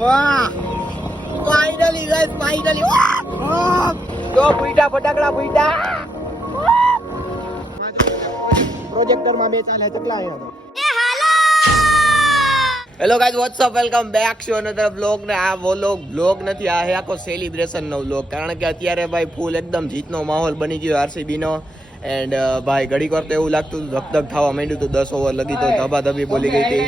વાહ finally guys finally જો ફૂટા ફટાકડા ફૂટા પ્રોજેક્ટર માં બે ચાલે ચકલા અહીંયા hello guys WhatsApp welcome back to another vlog ને આ વ્લોગ નથી આ હે આખો સેલિબ્રેશન નો વ્લોગ કારણ કે અત્યારે ભાઈ ફૂલ એકદમ જીતનો માહોલ બની ગયો આરસીબી નો એન્ડ ભાઈ ઘડીક વાર તો એવું લાગતું ધકધક થવા માંડ્યું હતું 10 ઓવર લગી તો ધબાધબી બોલી ગઈ હતી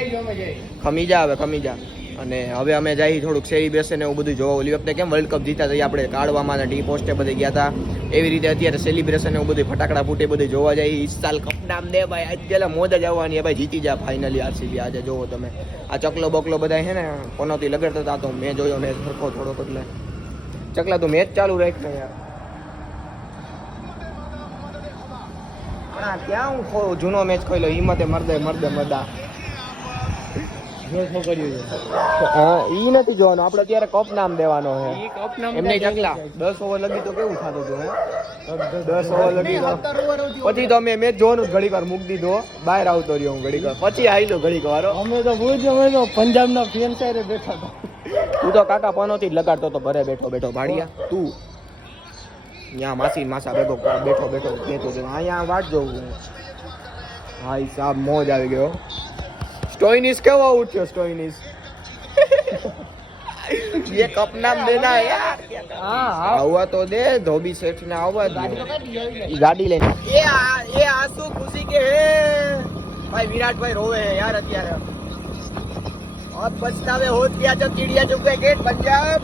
ખમી જા અને હવે અમે જઈ થોડુંક સેલિબ્રેશન એવું બધું જોવા ઓલી વખતે કેમ વર્લ્ડ કપ જીતા હતા આપણે કાઢવામાં અને ટી પોસ્ટે બધે ગયા હતા એવી રીતે અત્યારે સેલિબ્રેશન એવું બધું ફટાકડા ફૂટે બધું જોવા જાય ઈસ સાલ કપ નામ દે ભાઈ આજ પેલા મોજ જ આવવાની ભાઈ જીતી જા ફાઇનલી આરસીબી આજે જોવો તમે આ ચકલો બકલો બધા છે ને કોનોથી લગાડતા હતા તો મેં જોયો મેચ સરખો થોડોક એટલે ચકલા તો મેચ ચાલુ રાખ ને યાર ક્યાં હું જૂનો મેચ ખોઈલો હિંમતે મરદા ઈ નથી જોવાનું આપણે અત્યારે કપ નામ દેવાનો છે એમને ચકલા 10 ઓવર લગી તો કેવું થતું હતું 10 ઓવર લગી પછી તો અમે મેચ જોવાનું ઘડીક વાર મૂકી દીધો બહાર આવતો રહ્યો હું ઘડીક વાર પછી આવીલો ઘડીક વાર અમે તો પંજાબ ના ફેન સાઈડે બેઠા હતા તું તો કાકા પનોથી જ લગાડતો તો ઘરે બેઠો ભાડિયા તું ત્યાં માસા બેઠો બેઠો અહીંયા વાટ જોવું ભાઈ સાહેબ મોજ આવી ગયો स्टोइनिस કેવો ઉઠ્યો સ્ટોइनिस ये कप नाम देना है यार हां हुआ तो दे धोबी सेठ ने आवा गाड़ी लेने ये आंसू खुशी के है भाई विराट भाई रोवे है यार અત્યારે और पछतावे होत गया जब चिड़िया चुप गए गेट Punjab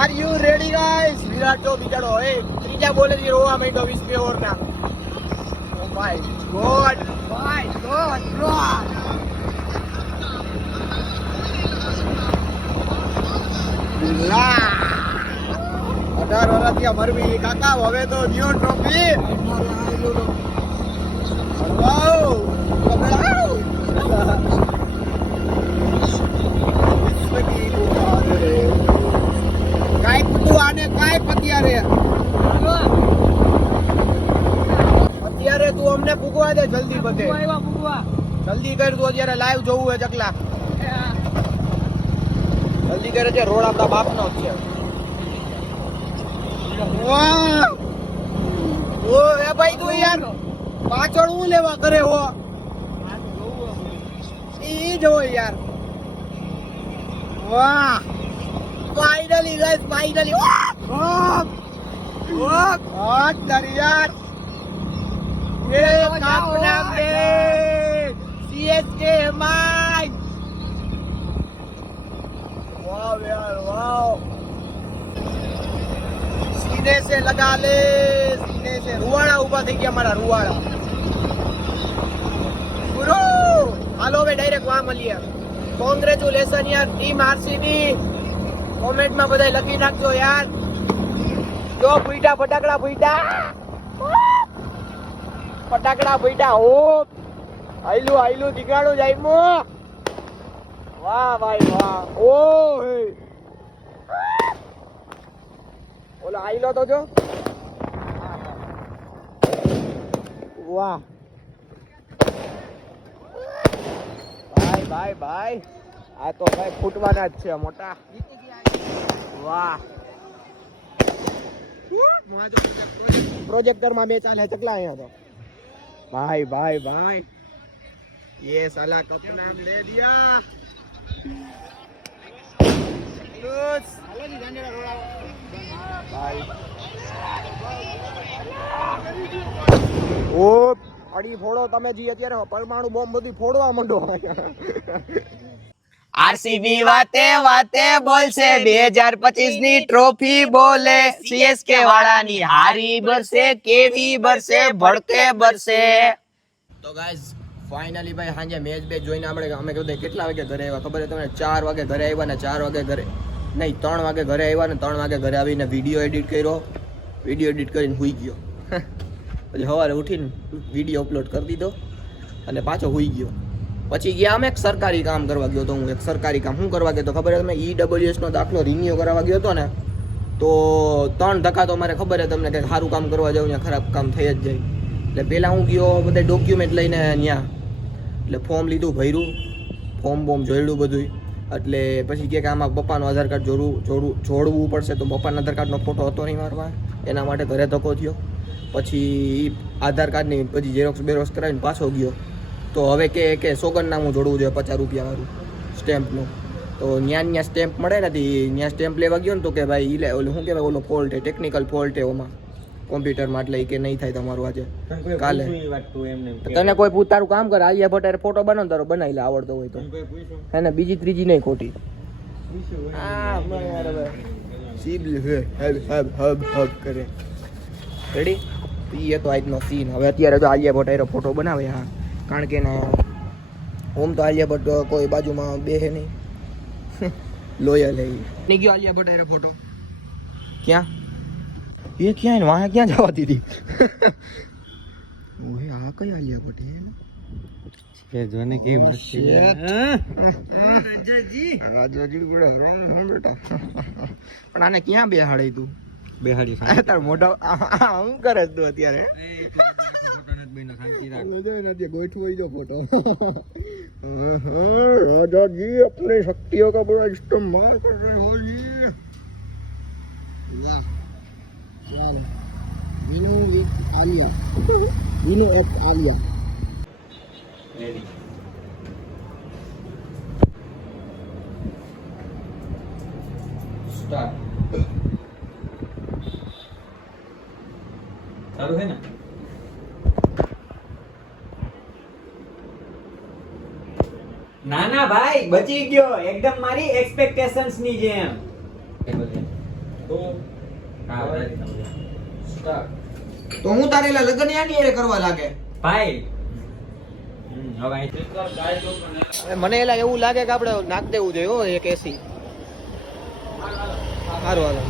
are you ready guys Virat तो बिचारो है ત્રીજા બોલે થી રોવા માંડ્યો 20 ઓવર ના ઓ ભાઈ ગોડ અઢાર વર્ષથી મરવી કાકા હવે તો ન્યુ ટ્રોફી કાઈ તું આને કાઈ પતિયારે અત્યારે તું અમને પૂગવા દે જલ્દી બધે જલ્દી કર તું અત્યારે લાઈવ જોવું હે ચકલા જલ્દી કરે છે રોડ આપણા બાપનો જ છે ઓ એ ભાઈ તું યાર પાછળ હું લેવા કરે હો ઈ જો યાર વાહ ફાઇનલી ગાઈસ ફાઇનલી વાહ યાર ये कप नाम दे सीएसके माय वाह यार वाह सीने से लगा ले सीने से रुवाड़ा ऊपर થઈ ગયા મારા रुवाड़ा गुरु હાલો વે ડાયરેક્ટ વા મળીએ કોંગ્રેચ્યુલેશન યાર ટીમ આરસીબી કોમેન્ટ માં બધાય લખી નાખજો યાર જો ફૂટા ફટાકડા ફૂટા ફટાકડા ફૂટા ઓ આઈલું દીકરાનું જાઈમો વાહ ભાઈ વાહ ઓ હે ઓલો આઈલો તો જો વાહ ભાઈ આ તો ભાઈ ફૂટવાના જ છે મોટા વાહ પ્રોજેક્ટર માં મેચ ચાલે ચકલા અહીંયા તો भाई ये साला कप नाम ले दिया भाई ઓ અડી ફોડો તમે જી અત્યારે પરમાણુ બોમ્બ બધી ફોડવા માંડો આરસીબી વાતે બોલશે 2025 ની ટ્રોફી બોલે સીએસકે વાળાની હારી બરસે કેવી બરસે ભડકે બરસે તો ગાઈઝ ફાઇનલી ભાઈ સાંજે મેચ જોઈને અમે કેટલા વાગે ઘરે આવ્યા ખબર છે તમને 4 વાગે ઘરે આવ્યા ને 4 વાગે ઘરે નહીં 3 વાગે ઘરે આવ્યા ને 3 વાગે ઘરે આવીને વિડીયો એડિટ કરીને હુઈ ગયો પછી સવારે ઉઠીને વિડીયો અપલોડ કરી દીધો અને પાછો હુઈ ગયો પછી ગયા અમે એક સરકારી કામ કરવા ગયો તો હું શું કરવા ગયો તો ખબર છે તમને EWS નો દાખલો રિન્યુ કરાવવા ગયો હતો ને તો 3 ધક્કા તો મારે ખબર છે તમને કંઈક સારું કામ કરવા જાવ ને ખરાબ કામ થઈ જ જાય એટલે પહેલાં હું ગયો બધા ડોક્યુમેન્ટ લઈને ત્યાં એટલે ફોર્મ લીધું ભર્યું ફોર્મ બોમ જોડ્યું બધું એટલે પછી કે આમાં પપ્પાનું આધાર કાર્ડ જોડવું પડશે, તો પપ્પાના આધાર કાર્ડનો ફોટો હતો નહીં મારવા, એના માટે ઘરે ધક્કો થયો. પછી આધાર કાર્ડની પછી ઝેરોક્સ બેરોક્સ કરાવીને પાછો ગયો. તો હવે કે સોગંદનામું જોડવું જોઈએ 50 રૂપિયાવાળું સ્ટેમ્પનું. તો ત્યાં સ્ટેમ્પ મળે નથી, ત્યાં સ્ટેમ્પ લેવા ગયો ને તો કે ભાઈ ઓલું શું કહેવાય, ઓલો ફોલ્ટ છે, ટેકનિકલ ફોલ્ટ છે ઓમાં કોમ્પ્યુટરમાં, એટલે કે નહીં થાય તમારું આજે કાલે. તને કોઈ તારું કામ કરે, આલિયા ભટ્ટ ફોટો બનાવ તારો બનાવી લે આવડતો હોય તો, હે ને, બીજી ત્રીજી નહીં ખોટી. કરે રેડી. એ તો આજનો સીન. હવે અત્યારે જો આલિયા ભટ્ટ ફોટો બનાવે, હા, કારણ કે ઓમ તો આલિયા ભટ્ટ કોઈ બાજુમાં બેહે નહીં, લોયલ હે. નહીં ગયો આલિયા ભટ્ટ ફોટો ક્યાં એ ક્યાં વાહ ક્યાં જવા દીધી. ઓહે આ કઈ આલિયા ભટ્ટ હે જોને કે મસ્ત રાજાજી ગોળે રોમ હો બેટા. પણ આને ક્યાં બેહાડી તું? બેહાડી તાર મોઢા હું કરે તું અત્યારે? ગોઠવો જો ફોટો. राजाजी अपने शक्तियों का बड़ा इस्तेमाल कर रहे हो जी. वाह चलो menu with Alia, menu at Alia ready. Start. चालू है ना? ના ના ભાઈ બચી ગયો એકદમ મારી એક્સપેક્ટેશન્સ ની જેમ. તો હું તારે લગન યાની કરવા લાગે ભાઈ. મને એલા એવું લાગે કે આપણે નાખ દેવું જોઈએ હો એક એસી. સારું હાલો.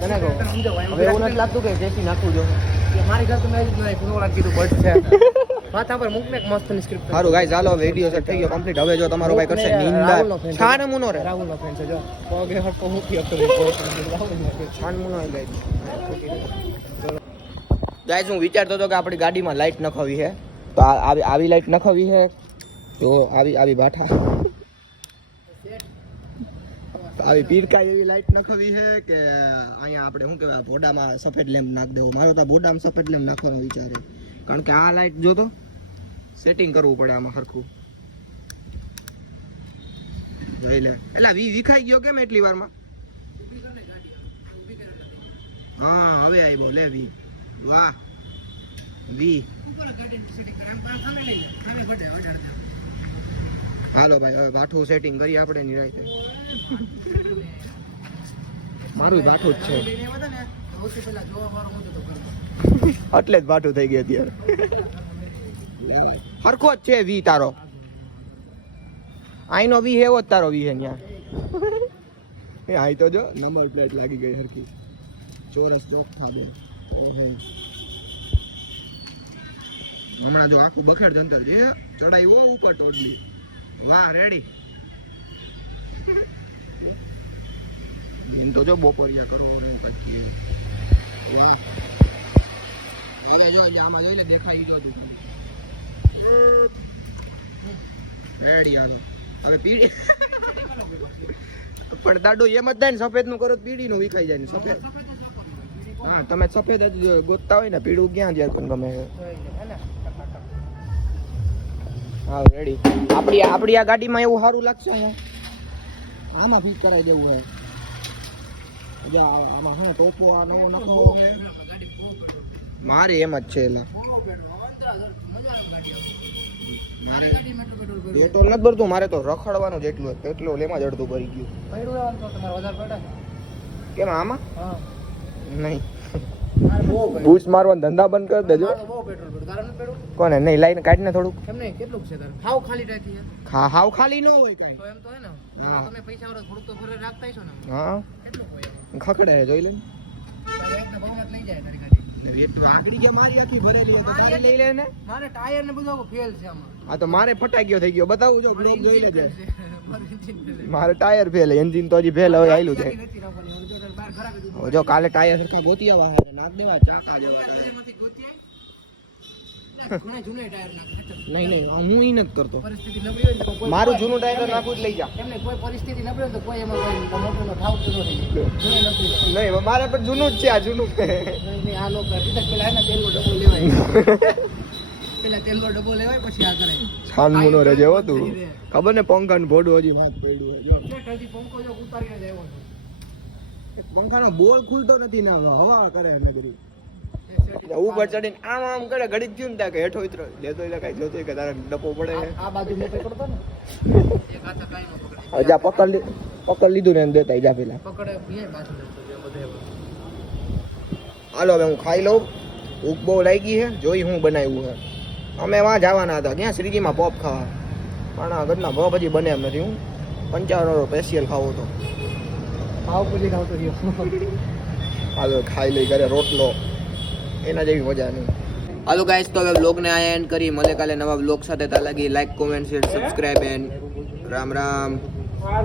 તને કહો હવે એવું નથી લાગતું કે એસી નાખવું જોઈએ? મારી ઘર તો મેં કીધું બસ છે. માથા પર મૂકને મસ્ત ની સ્ક્રિપ્ટ. સારું ગાઈસ ચાલો વિડિયો સેટ થઈ ગયો કમ્પ્લીટ. હવે જો તમારો ભાઈ કરશે નિંદા. છાન મુનો રે રાહુલ નો ફેન છે જો પગે હટકો મૂકી હતો છાન મુનો આઈ ગાઈસ. ગાઈસ હું વિચારતો હતો કે આપણી ગાડીમાં લાઈટ નખાવી છે, તો આવી લાઈટ નખાવી છે. જો આવી બાઠા આવી પીરકા એવી લાઈટ નખાવી છે કે અહીંયા આપણે શું કહેવાય ભોડામાં સફેદ લેમ્પ નાખ દેવો. મારો તો ભોડામાં સફેદ લેમ્પ નાખવાનો વિચાર છે, કારણ કે આ લાઈટ જો તો સેટિંગ કરવું પડે આમાં સરખું. જોઈ લે એલા વિખાઈ ગયો કેમ એટલી વારમાં? હા હવે આવ્યો લે વી. વાહ વી. હાલો ભાઈ હવે બાઠું સેટિંગ કરીએ આપણે નિરાંતે. મારું બાઠું જ છે એટલે જ બાઠું થઈ ગયું અત્યારે. હરખો જ છે વી તારો. આઈનો વી હેવો જ તારો વી હે ન્યા. આઈ તો જો નંબર પ્લેટ લાગી ગઈ હરખી. ચોરસ ચોક થાબે. ઓહે હમણાં જો આખું બખેડ જંતર છે ચડાઈ વો ઉપર ટોડલી. વાહ રેડી. દિન તો જો બપોરિયા કરો ને પછી વાહ. હવે જો એટલે આમાં જોઈ લે દેખાઈ જો તું રેડી. આલો હવે પીડી પણ દાડો એમ જ થાય ને સફેદ નું કરો પીડી નું વિખાઈ જાય ને સફેદ. હા તમે સફેદ જ ગોતતા હોય ને પીળું ક્યાં જાય કોણ ગમે. હા રેડી. આપણી આ ગાડીમાં એવું સારું લાગશે ને આમાં ફિટ કરાવી દેવું હોય. આમાં હા ટોપો આ નવો નખો મારે એમ જ છે. એલા મારે પેટ્રોલ નથી ભરતું, મારે તો રખડવાનું જેટલું હોય પેટ્રોલ એમાં જ અડધું ભરી ગયું. કેમ આમાં નહીં બૂસ મારવાનો ધંધા બંધ કરી દેજો. કોને નહીં લાઈને કાઢ ને થોડુંક. કેટલું છે હાવ ખાલી ટાઈથી? હાવ ખાલી ન હોય કાઈ તો એમ તો હે ને. હા તમે પૈસા વાળો થોડુંક તો ભરે રાખતા છો ને. હા કેટલું હોય ખખડે જોઈ લે. એકના બહુમત લઈ જાય તારી ગાડી. એટલું આગળી કે મારી આખી ભરેલી છે તો મારી લઈ લે ને. મારે ટાયર ને બધું ફેલ છે આમાં. હા તો મારે ફટાઈ ગયો થઈ ગયો બતાવું જો બ્લોગ જોઈ લેજે. મારે ટાયર ફેલ એન્જિન તો હજી ફેલ હવે આયલું છે. જો કાલે ટાયર સરખા ગોતી આવા નાખ દેવા ચાકા જેવા ટાયર. નહીં નહીં હું ઈ નથી કરતો. પરિસ્થિતિ નબળી હોય ને તો કોઈ મારું જૂનું ટાયર નાખું જ લઈ જા. એમને કોઈ પરિસ્થિતિ નબળી હોય ને તો કોઈ એમાં કોઈ મોટું થાવતું નથી. જૂને નબળી નહીં મારે પણ જૂનું જ છે આ જૂનું. નહીં, આ લોકો સીધા પેલા એના તેલનો ડબ્બો લેવાય. પેલા તેલનો ડબ્બો લેવાય પછી આ કરાય. છાનમુનો રહે જેવો તું. ખબર ને પંખા નું ભોડું હજી વાત પડ્યું જો. હજી પંખો જો ઉતારીને જ આવ્યો છું. પંખાનો બોલ ખુલતો નથી ને હવા કરે ને બધું. ઉપર ચડીને આમ આમ કરે ઘડીક થયું ને ત્યાં કે હેઠો ઉતરો લેતો એટલે કઈ જોતો કે તારા ડપો પડે છે. આ બાજુ મેં પકડતો ને એક હાથે કાંઈ ન પકડે. હજા પકડ લીધું ને એમ દેતા જા પેલા. પકડે એ બાજુ બધે હાલો હવે હું ખાઈ લઉં. ભૂખ બહુ લાગી છે જોઈ હું બનાવ્યું છે. અમે વાં જવાના હતા ક્યાં શ્રીજીમાં પોપ ખાવા પણ ઘરના ભાવ પછી બને એમ નથી. હું 55 સ્પેશિયલ ખાવો તો ભાવ પૂરી ખાવતો રહ્યો. હાલો ખાઈ લઈ ઘરે રોટલો એના જેવી મજા નહીં. હાલો ગાઈસ તો હવે બ્લોગને આ એન્ડ કરી મળે કાલે નવા બ્લોગ સાથે. ત્યાં લાગી like comment share subscribe and Ram Ram.